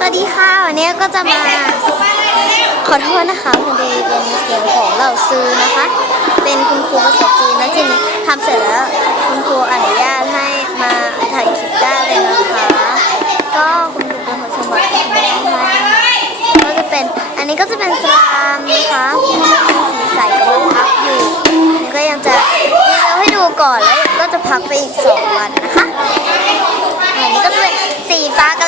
สวัสดีค่ะวันนี้ก็จะมา ขอโทษนะคะพอดีเป็นเสียงของเหล่าซื้อนะคะ เป็นคุณครูภาษาจีนแล้วทีนี้ทำเสร็จแล้วคุณครูอนุญาตให้มาถ่ายคลิปได้เลยนะคะก็คุณครูเป็นคนสมัครแม่ให้ก็จะเป็นอันนี้ก็จะเป็นสลามนะคะเป็นสีใสกำลังพักอยู่ก็ยังจะรีวิวให้ดูก่อนแล้วก็จะพักไปอีกสองวันนะคะอันนี้ก็จะเป็นสีฟ้ากา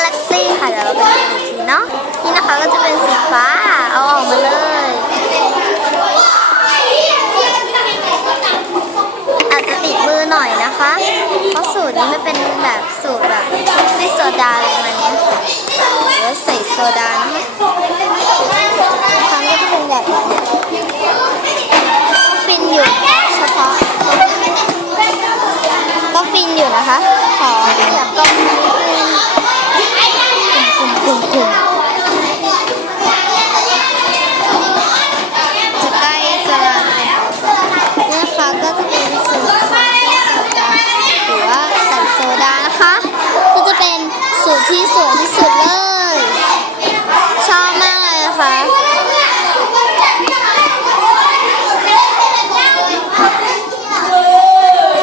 แล็กซี่ ค่ะเดี๋ยวเราไปดูอีกทีเนาะนี่นะคะก็จะเป็นสีฟ้าเอาออกมาเลยอาจจะติดมือหน่อยนะคะเพราะสูตรนี้ไม่เป็นแบบสูตรแบบไม่โซดาอะไรประมาณนี้ค่ะหรือว่าใส่โซดานะคะครั้งก็จะเป็นแบบนี้ฟินอยู่เฉพาะ ก็ฟินอยู่นะคะ ขอขยับกล้องนิดนึงกลุ่มกลุ่มกลุ่มจะใกล้จะเนี่ยค่ะก็จะเป็นสูตรของโซดาหรือว่าใส่โซดานะคะ ก็จะเป็น สูตรที่สวยที่สุดเลย ชอบมากเลยคะ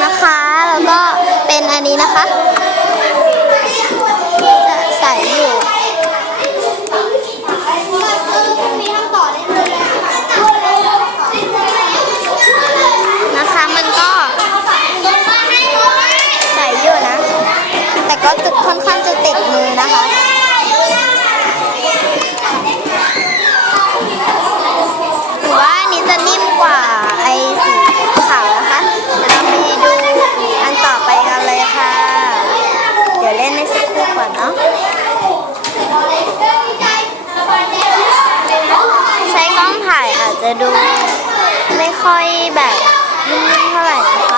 นะคะแล้วก็เป็นอันนี้นะคะ จะใส่อยู่ นะคะมันก็ใส่อยู่นะ แต่ก็จะค่อนข้างจะติดมือนะคะ หรือว่าอันนี้จะนิ่มกว่าไอ้สีขาวนะคะเดี๋ยวเราไปดูอันต่อไปกันเลยค่ะ เดี๋ยวเล่นในสักครู่ก่อนเนาะ ใช้กล้องถ่ายอาจจะดูไม่ ค่อยแบบนุ่มเท่าไหร่นะคะ